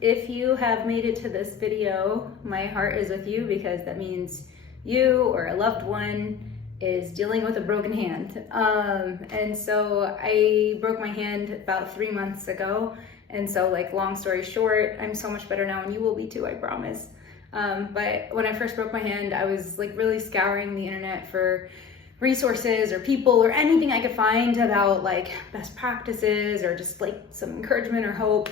If you have made it to this video, my heart is with you because that means you or a loved one is dealing with a broken hand. And so I broke my hand about 3 months ago. And so, like, long story short, I'm so much better now, and you will be too, I promise. But when I first broke my hand, I was like really scouring the internet for resources or people or anything I could find about like best practices or just like some encouragement or hope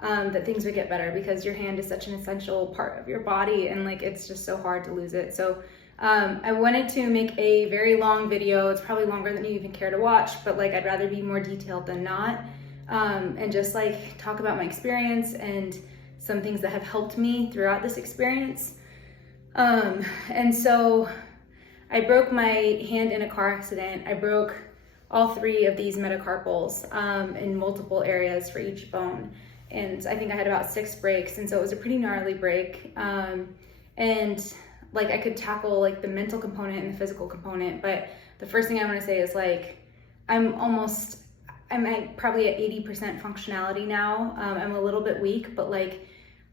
that things would get better, because your hand is such an essential part of your body, and like it's just so hard to lose it. So I wanted to make a very long video. It's probably longer than you even care to watch, but like I'd rather be more detailed than not, and just like talk about my experience and some things that have helped me throughout this experience. And so I broke my hand in a car accident. I broke all 3 of these metacarpals in multiple areas for each bone. And I think I had about 6 breaks. And so it was a pretty gnarly break. And like I could tackle like the mental component and the physical component. But the first thing I want to say is like, I'm probably at 80% functionality now. I'm a little bit weak, but like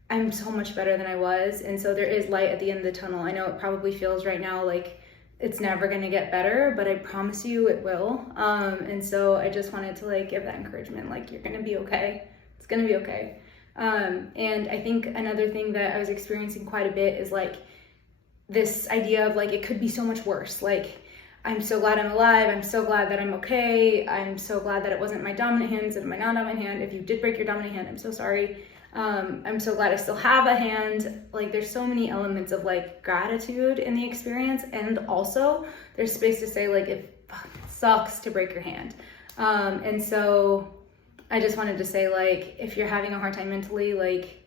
I'm so much better than I was. And so there is light at the end of the tunnel. I know it probably feels right now like it's never going to get better, but I promise you it will. And so I just wanted to like give that encouragement, like you're going to be okay. It's going to be okay. And I think another thing that I was experiencing quite a bit is like this idea of like, it could be so much worse. Like, I'm so glad I'm alive. I'm so glad that I'm okay. I'm so glad that it wasn't my dominant hand instead of my non-dominant hand. If you did break your dominant hand, I'm so sorry. I'm so glad I still have a hand. Like there's so many elements of like gratitude in the experience, and also there's space to say like it sucks to break your hand. And so I just wanted to say like if you're having a hard time mentally, like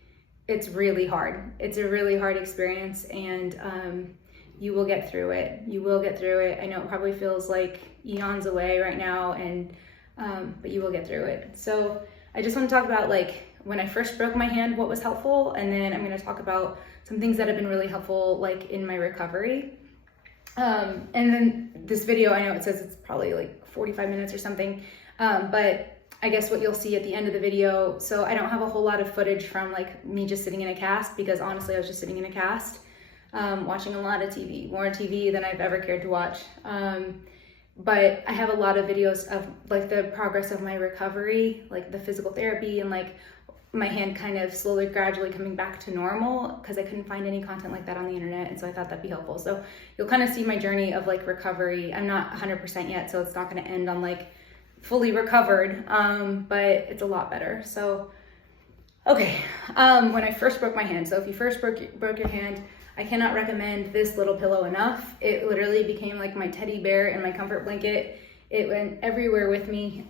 it's really hard. It's a really hard experience, and you will get through it. You will get through it. I know it probably feels like eons away right now, and but you will get through it. So I just want to talk about like when I first broke my hand, what was helpful, and then I'm going to talk about some things that have been really helpful, like in my recovery. And then this video, I know it says it's probably like 45 minutes or something, but I guess what you'll see at the end of the video, so I don't have a whole lot of footage from like me just sitting in a cast, because honestly, I was just sitting in a cast, watching a lot of TV, more TV than I've ever cared to watch. But I have a lot of videos of like the progress of my recovery, like the physical therapy, and like my hand kind of slowly, gradually coming back to normal, because I couldn't find any content like that on the internet. And so I thought that'd be helpful. So you'll kind of see my journey of like recovery. I'm not 100% yet, so it's not going to end on like fully recovered, but it's a lot better. So, okay. When I first broke my hand, so if you first broke your hand, I cannot recommend this little pillow enough. It literally became like my teddy bear and my comfort blanket. It went everywhere with me.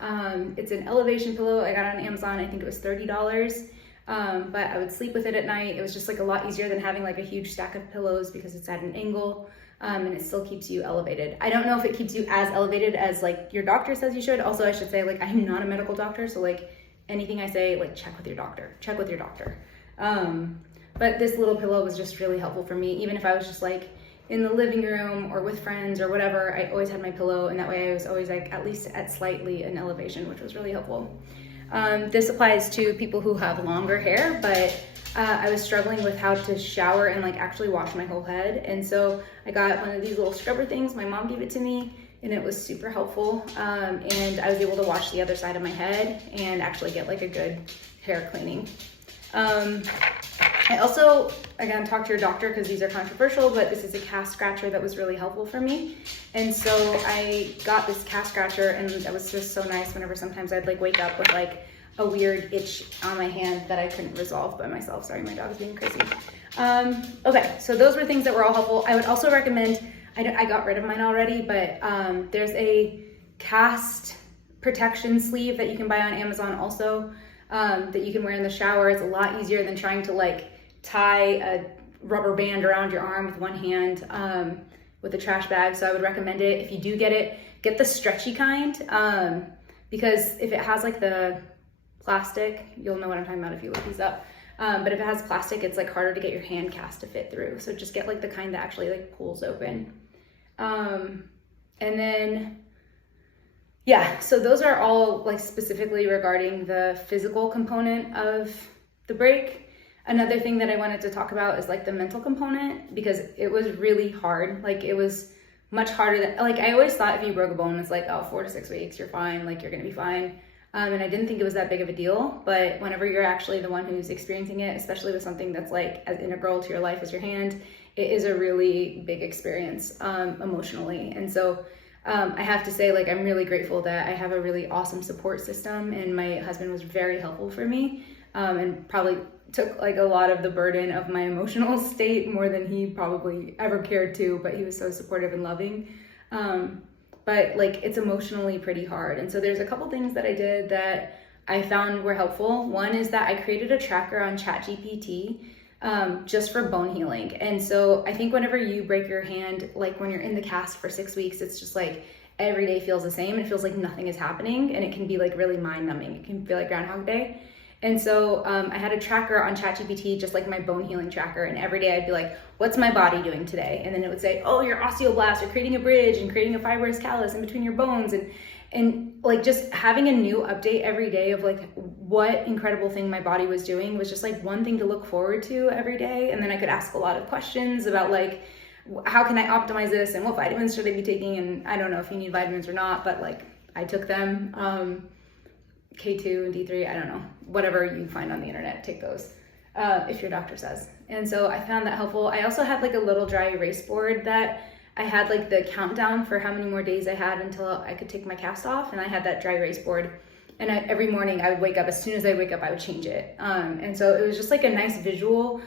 It's an elevation pillow. I got it on Amazon. I think it was $30. But I would sleep with it at night. It was just like a lot easier than having like a huge stack of pillows, because it's at an angle, and it still keeps you elevated. I don't know if it keeps you as elevated as like your doctor says you should. Also, I should say like I'm not a medical doctor, so like anything I say, like check with your doctor. Check with your doctor. But this little pillow was just really helpful for me. Even if I was just like in the living room or with friends or whatever, I always had my pillow, and that way I was always like at least at slightly an elevation, which was really helpful. This applies to people who have longer hair, but I was struggling with how to shower and like actually wash my whole head. And so I got one of these little scrubber things. My mom gave it to me, and it was super helpful. And I was able to wash the other side of my head and actually get like a good hair cleaning. I also, again, talk to your doctor, because these are controversial, but this is a cast scratcher that was really helpful for me. And so I got this cast scratcher, and that was just so nice whenever sometimes I'd like wake up with like a weird itch on my hand that I couldn't resolve by myself. Sorry, my dog is being crazy. Okay, so those were things that were all helpful. I would also recommend, I got rid of mine already, but there's a cast protection sleeve that you can buy on Amazon also, that you can wear in the shower. It's a lot easier than trying to like tie a rubber band around your arm with one hand with a trash bag. So I would recommend it. If you do get it, get the stretchy kind, because if it has like the plastic, you'll know what I'm talking about if you look these up. But if it has plastic, it's like harder to get your hand cast to fit through. So just get like the kind that actually like pulls open. And then, yeah, so those are all like specifically regarding the physical component of the break. Another thing that I wanted to talk about is like the mental component, because it was really hard. Like it was much harder than, like I always thought if you broke a bone, it's like, oh, 4 to 6 weeks, you're fine, like you're gonna be fine. And I didn't think it was that big of a deal, but whenever you're actually the one who's experiencing it, especially with something that's like as integral to your life as your hand, it is a really big experience emotionally. And so I have to say, like, I'm really grateful that I have a really awesome support system, and my husband was very helpful for me, and probably took like a lot of the burden of my emotional state more than he probably ever cared to, but he was so supportive and loving. But like it's emotionally pretty hard. And so there's a couple things that I did that I found were helpful. One is that I created a tracker on ChatGPT just for bone healing. And so I think whenever you break your hand, like when you're in the cast for 6 weeks, it's just like every day feels the same. It feels like nothing is happening, and it can be like really mind numbing. It can feel like Groundhog Day. And so I had a tracker on ChatGPT, just like my bone healing tracker. And every day I'd be like, what's my body doing today? And then it would say, oh, your osteoblasts are creating a bridge and creating a fibrous callus in between your bones. And like just having a new update every day of like what incredible thing my body was doing was just like one thing to look forward to every day. And then I could ask a lot of questions about like, how can I optimize this and what vitamins should I be taking? And I don't know if you need vitamins or not, but like I took them. K2 and D3, I don't know, whatever you find on the internet, take those if your doctor says. And so I found that helpful. I also had like a little dry erase board that I had like the countdown for how many more days I had until I could take my cast off, and I had that dry erase board. And every morning I would wake up, as soon as I wake up, I would change it. And so it was just like a nice visual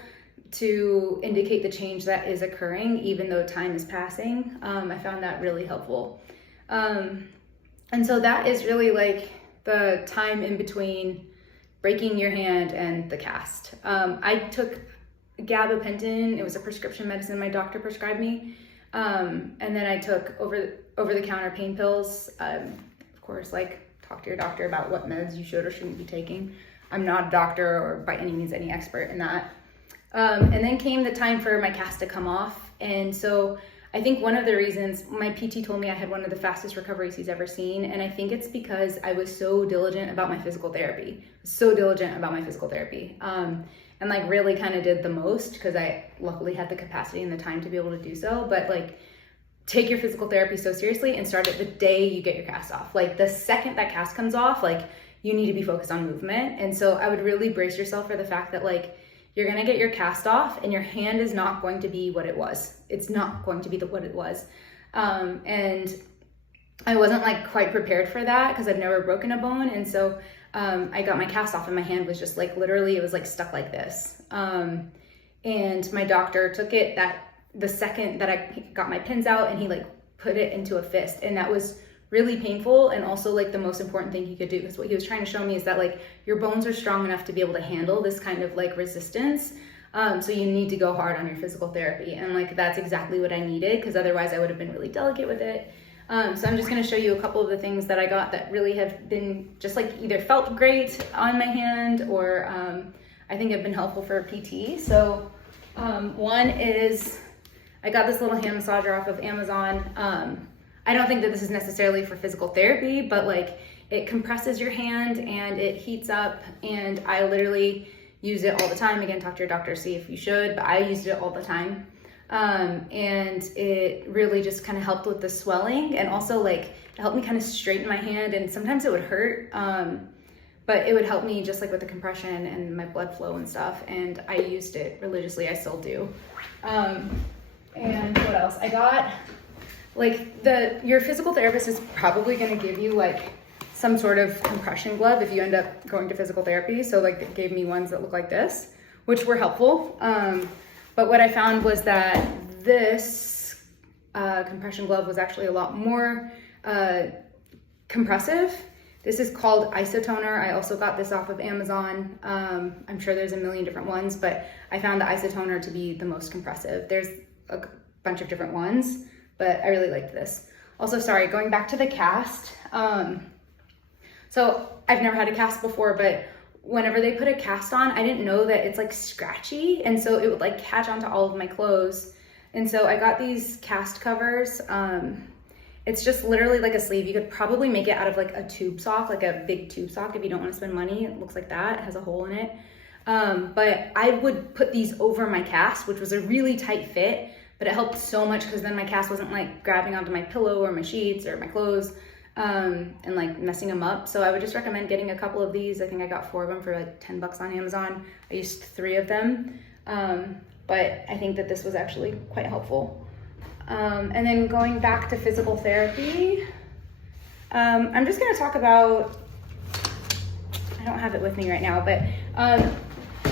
to indicate the change that is occurring, even though time is passing. I found that really helpful. And so that is really like the time in between breaking your hand and the cast. I took gabapentin. It was a prescription medicine my doctor prescribed me. And then I took over-the-counter pain pills. Of course, like talk to your doctor about what meds you should or shouldn't be taking. I'm not a doctor or by any means any expert in that. And then came the time for my cast to come off. And so I think one of the reasons my PT told me I had one of the fastest recoveries he's ever seen. And I think it's because I was so diligent about my physical therapy, and like really kind of did the most, because I luckily had the capacity and the time to be able to do so. But like take your physical therapy so seriously and start it the day you get your cast off. Like the second that cast comes off, like you need to be focused on movement. And so I would really brace yourself for the fact that like you're gonna get your cast off and your hand is not going to be what it was. It's not going to be what it was. And I wasn't like quite prepared for that because I've never broken a bone. And so I got my cast off and my hand was just like, literally, it was like stuck like this. And my doctor took it the second that I got my pins out, and he like put it into a fist. And that was really painful, and also like the most important thing he could do, because what he was trying to show me is that like your bones are strong enough to be able to handle this kind of like resistance. So you need to go hard on your physical therapy, and like that's exactly what I needed, because otherwise I would have been really delicate with it. So I'm just going to show you a couple of the things that I got that really have been just like either felt great on my hand or I think have been helpful for PT. So one is I got this little hand massager off of Amazon. I don't think that this is necessarily for physical therapy, but like it compresses your hand and it heats up, and I literally use it all the time. Again, talk to your doctor, see if you should, but I used it all the time. And it really just kind of helped with the swelling, and also like it helped me kind of straighten my hand, and sometimes it would hurt, but it would help me just like with the compression and my blood flow and stuff, and I used it religiously. I still do. And what else? I got like your physical therapist is probably going to give you like some sort of compression glove if you end up going to physical therapy. So like they gave me ones that look like this, which were helpful. But what I found was that this compression glove was actually a lot more compressive. This is called Isotoner. I also got this off of Amazon. I'm sure there's a million different ones, but I found the Isotoner to be the most compressive. There's a bunch of different ones, but I really liked this. Also, sorry, going back to the cast. So I've never had a cast before, but whenever they put a cast on, I didn't know that it's like scratchy, and so it would like catch onto all of my clothes. And so I got these cast covers. It's just literally like a sleeve. You could probably make it out of like a tube sock, like a big tube sock if you don't want to spend money. It looks like that. It has a hole in it. But I would put these over my cast, which was a really tight fit, but it helped so much because then my cast wasn't like grabbing onto my pillow or my sheets or my clothes and like messing them up. So I would just recommend getting a couple of these. I think I got 4 of them for like $10 on Amazon. I used 3 of them, but I think that this was actually quite helpful. And then going back to physical therapy, I'm just gonna talk about, I don't have it with me right now, but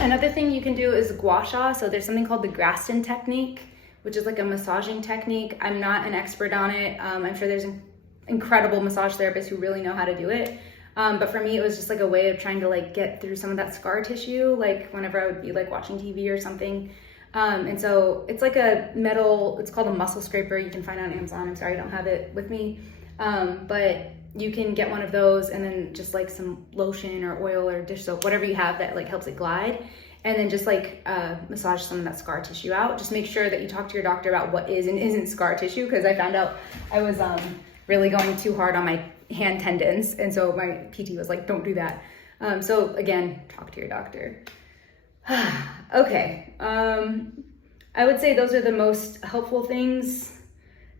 another thing you can do is gua sha. So there's something called the Graston technique, which is like a massaging technique. I'm not an expert on it. I'm sure there's incredible massage therapists who really know how to do it. But for me, it was just like a way of trying to like get through some of that scar tissue, like whenever I would be like watching TV or something. And so it's like a metal, it's called a muscle scraper. You can find it on Amazon. I'm sorry, I don't have it with me. But you can get one of those and then just like some lotion or oil or dish soap, whatever you have that like helps it glide. And then just like massage some of that scar tissue out. Just make sure that you talk to your doctor about what is and isn't scar tissue, because I found out I was really going too hard on my hand tendons. And so my PT was like, don't do that. So again, talk to your doctor. Okay, I would say those are the most helpful things.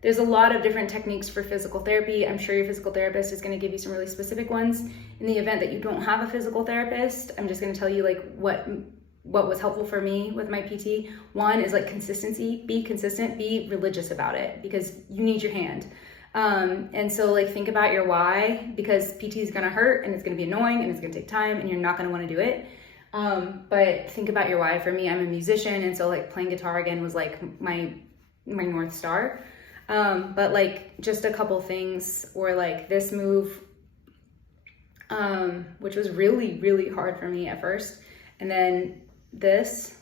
There's a lot of different techniques for physical therapy. I'm sure your physical therapist is going to give you some really specific ones. In the event that you don't have a physical therapist, I'm just going to tell you like what was helpful for me with my PT. One is like consistency. Be consistent, be religious about it, because you need your hand. And so like think about your why, because PT is going to hurt and it's going to be annoying and it's going to take time and you're not going to want to do it. But think about your why. For me, I'm a musician, and so like playing guitar again was like my North Star. But like just a couple things, or like this move, which was really, really hard for me at first. And then this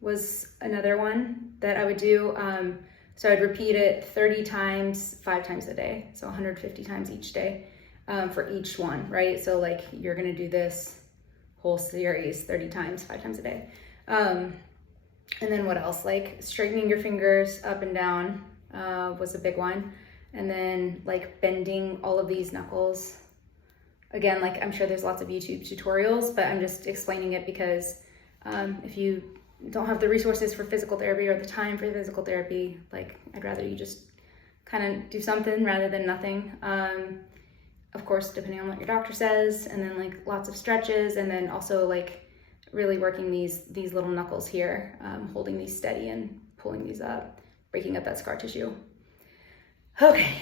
was another one that I would do. So I'd repeat it 30 times, 5 times a day. So 150 times each day, for each one, right? So like you're going to do this whole series 30 times, 5 times a day. And then what else? Like straightening your fingers up and down was a big one. And then like bending all of these knuckles. Again, like I'm sure there's lots of YouTube tutorials, but I'm just explaining it because if you don't have the resources for physical therapy or the time for physical therapy, like I'd rather you just kind of do something rather than nothing. Of course, depending on what your doctor says, and then like lots of stretches, and then also like really working these little knuckles here, holding these steady and pulling these up, breaking up that scar tissue. Okay.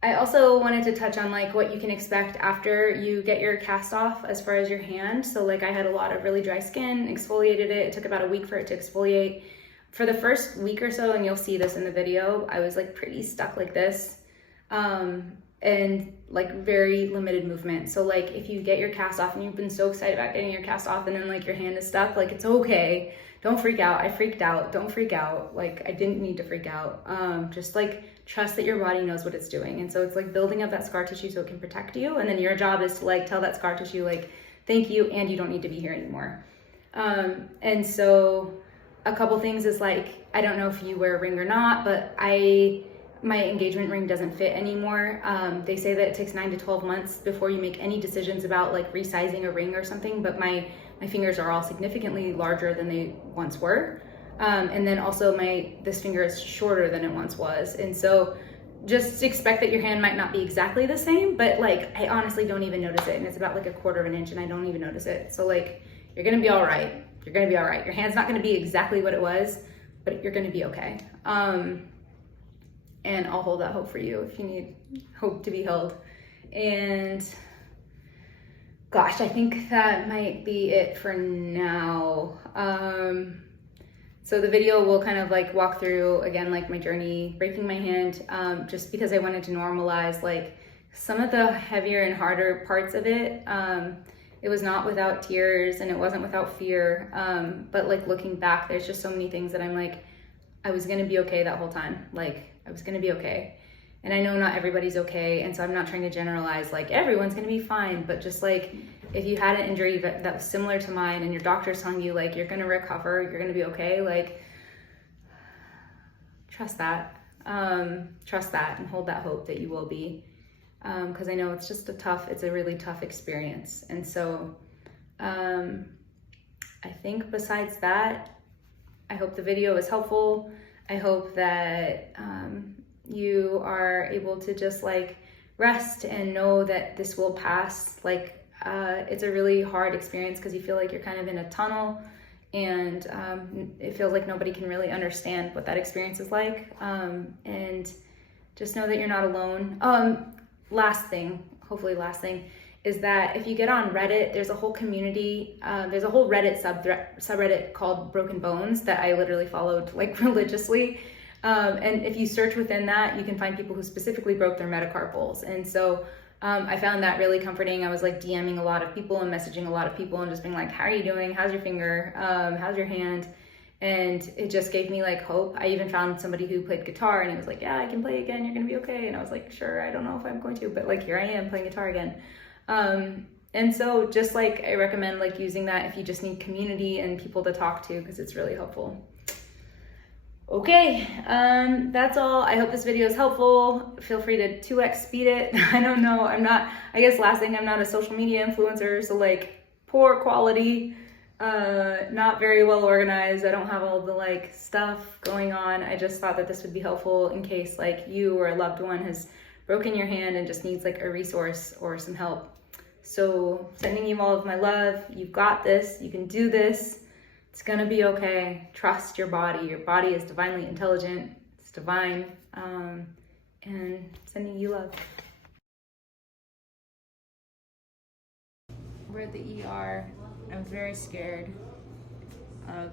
I also wanted to touch on like what you can expect after you get your cast off as far as your hand. So like I had a lot of really dry skin, exfoliated it. It took about a week for it to exfoliate. For the first week or so, and you'll see this in the video, I was like pretty stuck like this. And like very limited movement. So like if you get your cast off and you've been so excited about getting your cast off and then like your hand is stuck, like it's okay. Don't freak out. I freaked out. Don't freak out. Like I didn't need to freak out. Just like trust that your body knows what it's doing. And so it's like building up that scar tissue so it can protect you. And then your job is to like tell that scar tissue like, thank you, and you don't need to be here anymore. And so a couple things is like, I don't know if you wear a ring or not, but my engagement ring doesn't fit anymore. They say that it takes 9 to 12 months before you make any decisions about like resizing a ring or something, but my fingers are all significantly larger than they once were. And then also this finger is shorter than it once was. And so just expect that your hand might not be exactly the same, but like, I honestly don't even notice it. And it's about like 1/4 inch and I don't even notice it. So like, you're gonna be all right. You're gonna be all right. Your hand's not gonna be exactly what it was, but you're gonna be okay. And I'll hold that hope for you if you need hope to be held. And gosh, I think that might be it for now. So the video will kind of like walk through again, like my journey breaking my hand, just because I wanted to normalize like some of the heavier and harder parts of it. It was not without tears and it wasn't without fear. But like looking back, there's just so many things that I'm like, I was gonna be okay that whole time. Like I was gonna be okay. And I know not everybody's okay. And so I'm not trying to generalize like everyone's gonna be fine, but just like, if you had an injury that was similar to mine and your doctor's telling you like, you're gonna recover, you're gonna be okay, like trust that and hold that hope that you will be. Cause I know it's a really tough experience. And so I think besides that, I hope the video was helpful. I hope that you are able to just like rest and know that this will pass. Like it's a really hard experience because you feel like you're kind of in a tunnel, and it feels like nobody can really understand what that experience is like. And just know that you're not alone. Last thing, is that if you get on Reddit, there's a whole community, there's a whole Reddit subreddit called Broken Bones that I literally followed like religiously. And if you search within that, you can find people who specifically broke their metacarpals. And so I found that really comforting. I was like DMing a lot of people and messaging a lot of people and just being like, how are you doing? How's your finger? How's your hand? And it just gave me like hope. I even found somebody who played guitar and he was like, yeah, I can play again. You're gonna be okay. And I was like, sure, I don't know if I'm going to, but like here I am playing guitar again. And so just like, I recommend like using that if you just need community and people to talk to, because it's really helpful. Okay, that's all. I hope this video is helpful. Feel free to 2x speed it. I don't know, I guess last thing, I'm not a social media influencer, so like poor quality, not very well organized. I don't have all the like stuff going on. I just thought that this would be helpful in case like you or a loved one has broken your hand and just needs like a resource or some help. So sending you all of my love. You've got this, you can do this. It's gonna be okay. Trust your body. Your body is divinely intelligent. It's divine. And sending you love. We're at the ER. I was very scared of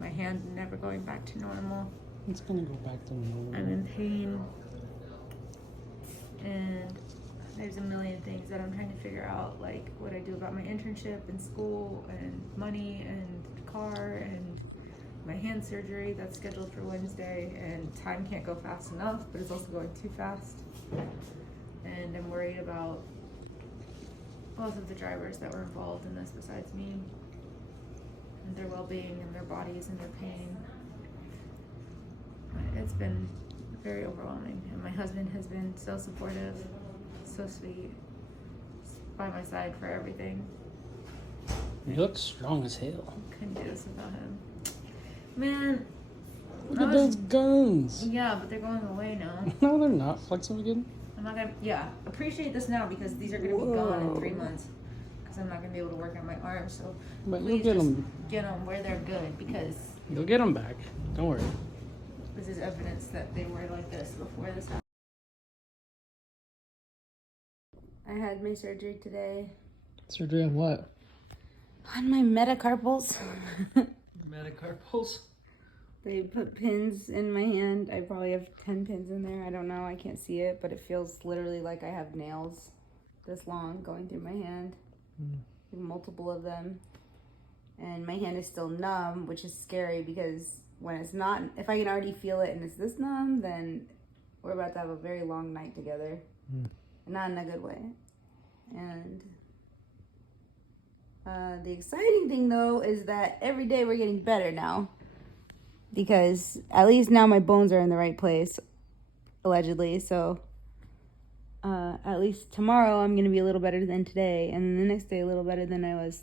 my hand never going back to normal. It's gonna go back to normal. I'm in pain. And there's a million things that I'm trying to figure out, like what I do about my internship and school and money and car and my hand surgery that's scheduled for Wednesday, and time can't go fast enough, but it's also going too fast. And I'm worried about both of the drivers that were involved in this besides me, and their well-being and their bodies and their pain. It's been very overwhelming, and my husband has been so supportive, so sweet, by my side for everything. You look strong as hell. Couldn't do this without him. Man. Look at those guns. Yeah, but they're going away now. No, they're not. Flex them again. I'm not gonna, yeah, appreciate this now because these are gonna be gone in 3 months. Because I'm not gonna be able to work on my arms, so But please you'll get just them. get them where they're good, because You'll get them back. Don't worry. this is evidence that they were like this before this happened. I had my surgery today. Surgery on what? On my metacarpals. Metacarpals. They put pins in my hand. I probably have 10 pins in there. I don't know. I can't see it, but it feels literally like I have nails this long going through my hand. Multiple of them. And my hand is still numb, which is scary because when it's not, if I can already feel it and it's this numb, then we're about to have a very long night together. Not in a good way. And the exciting thing though is that every day we're getting better now, because at least now my bones are in the right place, allegedly. So at least tomorrow I'm gonna be a little better than today, and the next day a little better than I was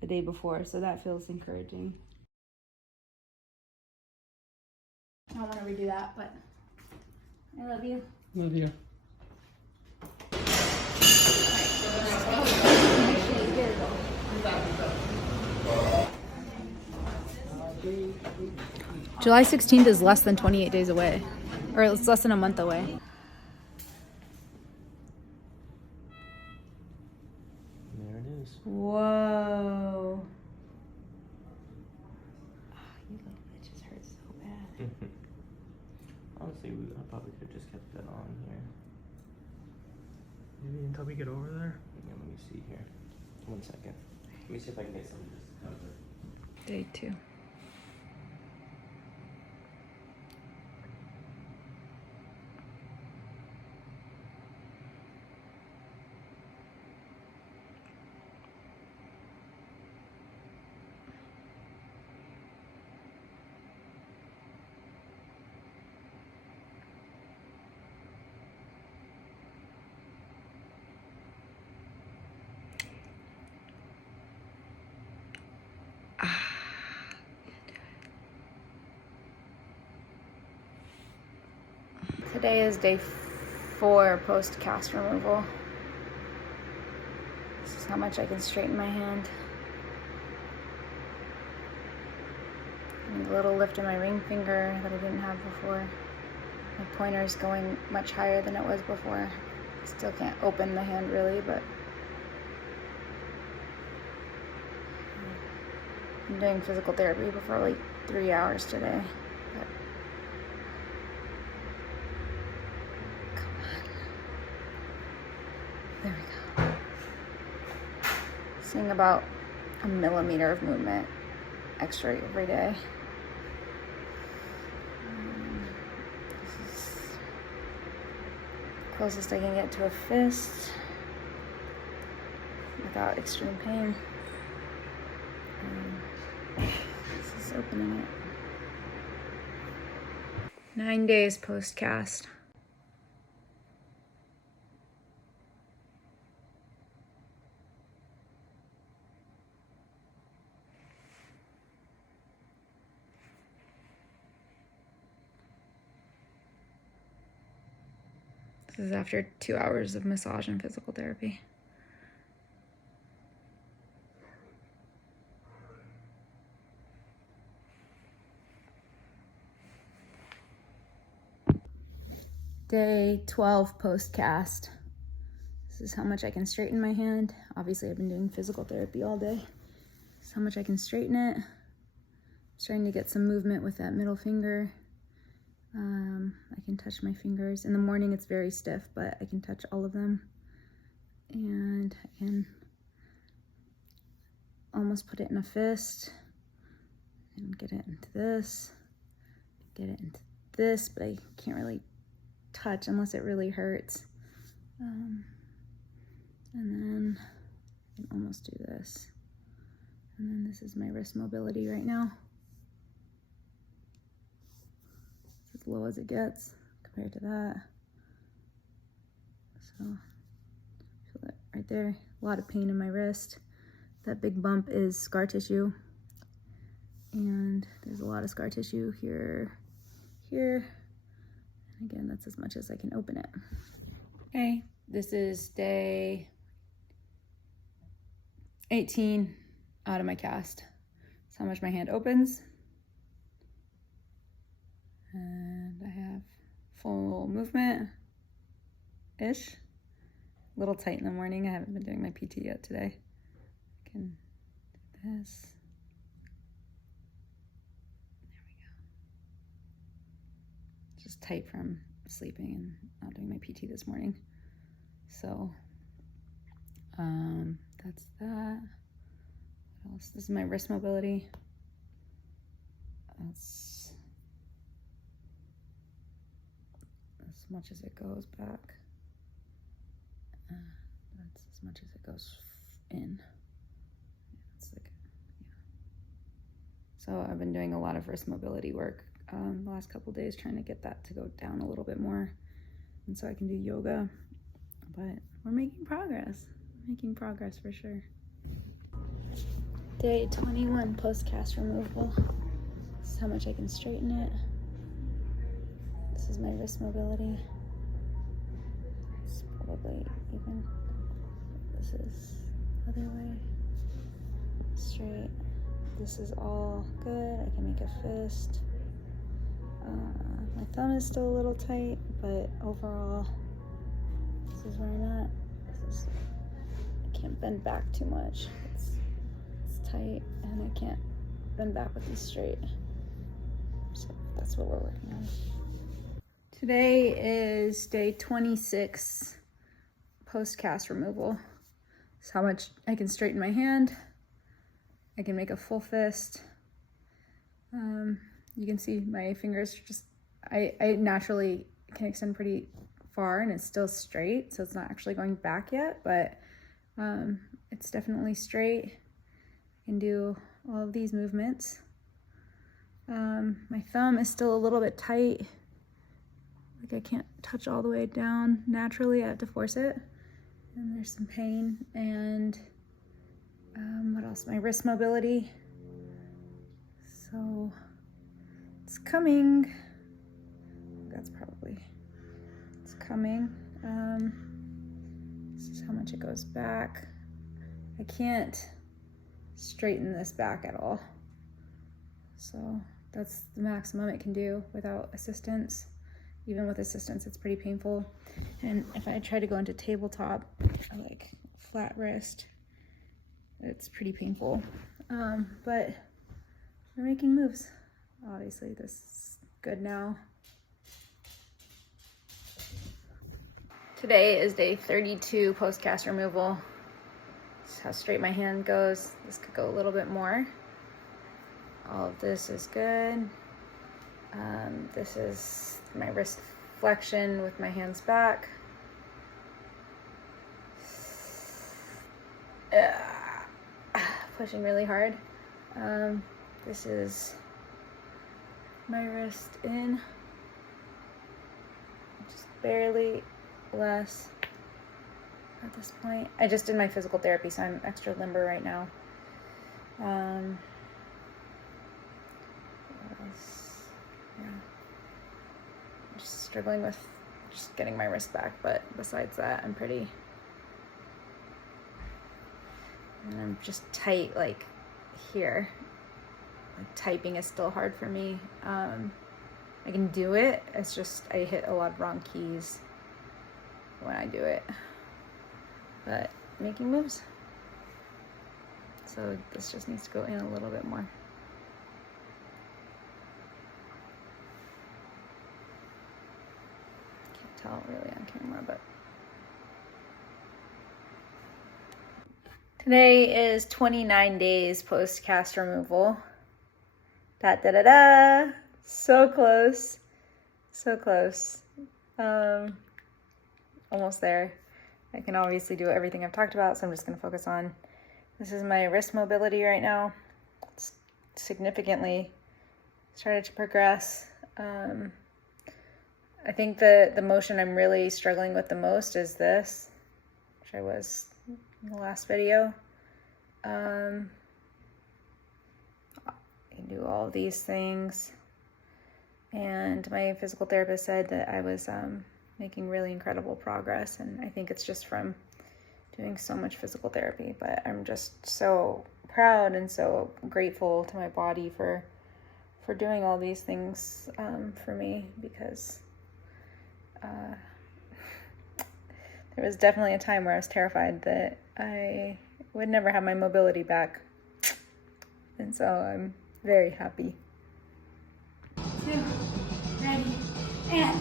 the day before. So that feels encouraging. I don't want to redo that, but I love you. Love you. July 16th is less than 28 days away, or it's less than a month away. There it is. Whoa. You little bitch, it hurts so bad. Honestly, I probably could have just kept that on here. Maybe until we get over there. Yeah, let me see here. 1 second. Let me see if I can get something just to cover. Day 2. Today is day 4 post cast removal. This is how much I can straighten my hand. And a little lift in my ring finger that I didn't have before. My pointer is going much higher than it was before. Still can't open the hand really, but I'm doing physical therapy for like 3 hours today. But come on. There we go. Seeing about a millimeter of movement extra every day. This is closest I can get to a fist without extreme pain. This is opening it. 9 days post cast. This is after 2 hours of massage and physical therapy. Day 12 post cast. This is how much I can straighten my hand. Obviously I've been doing physical therapy all day. This is how much I can straighten it. I'm trying to get some movement with that middle finger. I can touch my fingers. In the morning it's very stiff, but I can touch all of them. And I can almost put it in a fist and get it into this, get it into this, but I can't really touch unless it really hurts. And then I can almost do this. And then this is my wrist mobility right now. It's as low as it gets compared to that. So, feel that right there. A lot of pain in my wrist. That big bump is scar tissue. And there's a lot of scar tissue here, here. And again, that's as much as I can open it. Okay, this is day 18 out of my cast. That's how much my hand opens. And I have full movement-ish. A little tight in the morning. I haven't been doing my PT yet today. I can do this. There we go. Just tight from sleeping and not doing my PT this morning. So, that's that. What else? This is my wrist mobility. That's as much as it goes back. That's as much as it goes in. It's like, yeah. So I've been doing a lot of wrist mobility work the last couple days, trying to get that to go down a little bit more, and so I can do yoga. But we're making progress. Making progress for sure. Day 21 post cast removal. This is how much I can straighten it. This is my wrist mobility. It's probably even. This is the other way. Straight. This is all good. I can make a fist. My thumb is still a little tight, but overall, this is where I'm at. I can't bend back too much. It's tight, and I can't bend back with these straight. So that's what we're working on. Today is day 26 post cast removal. It's how much I can straighten my hand. I can make a full fist. You can see my fingers just, I naturally can extend pretty far and it's still straight, so it's not actually going back yet, but it's definitely straight. I can do all of these movements. My thumb is still a little bit tight. Like I can't touch all the way down naturally, I have to force it. And there's some pain. And what else? My wrist mobility. So it's coming. That's probably coming. This is how much it goes back. I can't straighten this back at all. So that's the maximum it can do without assistance. Even with assistance, it's pretty painful. And if I try to go into tabletop, like flat wrist, it's pretty painful. But we're making moves. Obviously, this is good now. Today is day 32 post-cast removal. This is how straight my hand goes. This could go a little bit more. All of this is good. This is my wrist flexion with my hands back. Pushing really hard. This is my wrist in. Just barely less at this point. I just did my physical therapy, so I'm extra limber right now. Yeah. I'm just struggling with just getting my wrist back, but besides that, I'm pretty. And I'm just tight, like here. Like, typing is still hard for me. I can do it. It's just I hit a lot of wrong keys when I do it. But making moves. So this just needs to go in a little bit more. Can't tell really on camera, but. Today is 29 days post-cast removal. Da-da-da-da! So close. So close. Almost there. I can obviously do everything I've talked about, so I'm just going to focus on. This is my wrist mobility right now. It's significantly started to progress. I think the motion I'm really struggling with the most is this, which I was in the last video. I can do all of these things, and my physical therapist said that I was making really incredible progress, and I think it's just from doing so much physical therapy. But I'm just so proud and so grateful to my body for doing all these things for me, because there was definitely a time where I was terrified that I would never have my mobility back, and so I'm very happy. 2, ready, and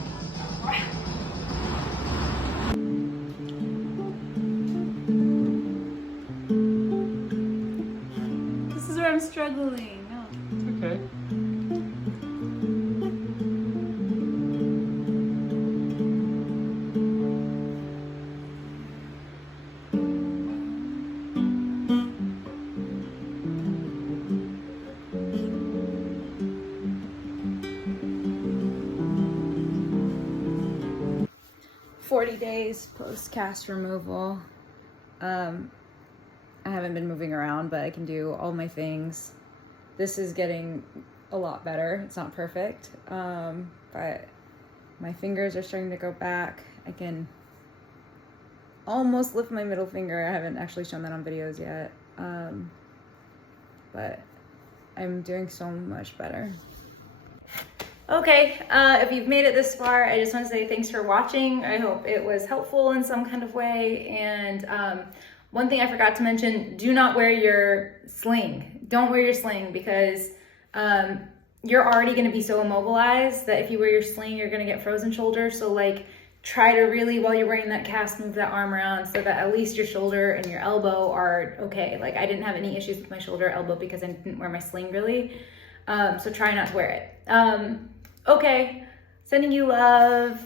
this is where I'm struggling. No. It's okay. 40 days post-cast removal. I haven't been moving around, but I can do all my things. This is getting a lot better. It's not perfect, but my fingers are starting to go back. I can almost lift my middle finger. I haven't actually shown that on videos yet, but I'm doing so much better. Okay, if you've made it this far, I just want to say thanks for watching. I hope it was helpful in some kind of way. And one thing I forgot to mention, do not wear your sling. Don't wear your sling, because you're already going to be so immobilized that if you wear your sling, you're going to get frozen shoulder. So like, try to really, while you're wearing that cast, move that arm around so that at least your shoulder and your elbow are okay. Like, I didn't have any issues with my shoulder, elbow, because I didn't wear my sling really. So try not to wear it. Okay, sending you love.